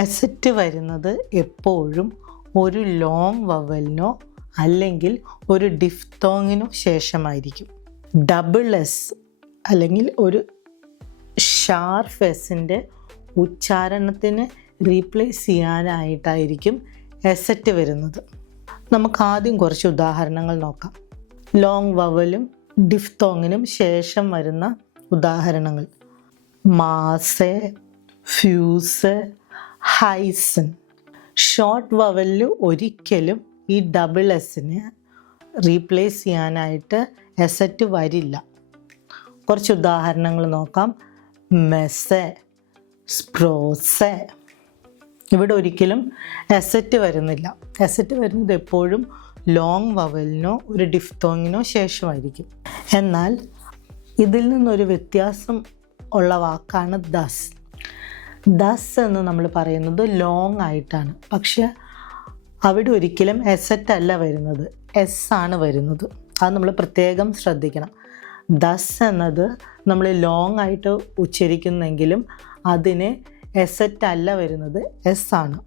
എസറ്റ് വരുന്നത് എപ്പോഴും ഒരു ലോങ് വവലിനോ അല്ലെങ്കിൽ ഒരു ഡിഫ്തോങ്ങിനോ ശേഷമായിരിക്കും. ഡബിൾ എസ് അല്ലെങ്കിൽ ഒരു ഷാർപ്പ് എസിൻ്റെ ഉച്ചാരണത്തിന് റീപ്ലേസ് ചെയ്യാനായിട്ടായിരിക്കും എസറ്റ് വരുന്നത്. നമുക്ക് ആദ്യം കുറച്ച് ഉദാഹരണങ്ങൾ നോക്കാം. ലോങ് വവലും ഡിഫ്തോങ്ങിനും ശേഷം വരുന്ന ഉദാഹരണങ്ങൾ: മാസെ, ഫ്യൂസ്, ഹൈസൻ. ഷോർട്ട് വവലിൽ ഒരിക്കലും ഈ ഡബിൾ എസിനെ റീപ്ലേസ് ചെയ്യാനായിട്ട് എസറ്റ് വരില്ല. കുറച്ച് ഉദാഹരണങ്ങൾ നോക്കാം. മെസ്സെ, സ്പ്രോസെ. ഇവിടെ ഒരിക്കലും എസറ്റ് വരുന്നില്ല. എസറ്റ് വരുന്നത് എപ്പോഴും ലോങ് വവലിനോ ഒരു ഡിഫ്തോങ്ങിനോ ശേഷമായിരിക്കും. എന്നാൽ ഇതിൽ നിന്നൊരു വ്യത്യാസം ഉള്ള വാക്കാണ് ദസ്. ദസ് എന്ന് നമ്മൾ പറയുന്നത് ലോങ് ആയിട്ടാണ്. പക്ഷെ അവിടെ ഒരിക്കലും എസറ്റ് അല്ല വരുന്നത്, എസ് ആണ് വരുന്നത്. അത് നമ്മൾ പ്രത്യേകം ശ്രദ്ധിക്കണം. ദസ് എന്നത് നമ്മൾ ലോങ് ആയിട്ട് ഉച്ചരിക്കുന്നെങ്കിലും അതിന് എസറ്റ് അല്ല വരുന്നത്, എസ് ആണ്.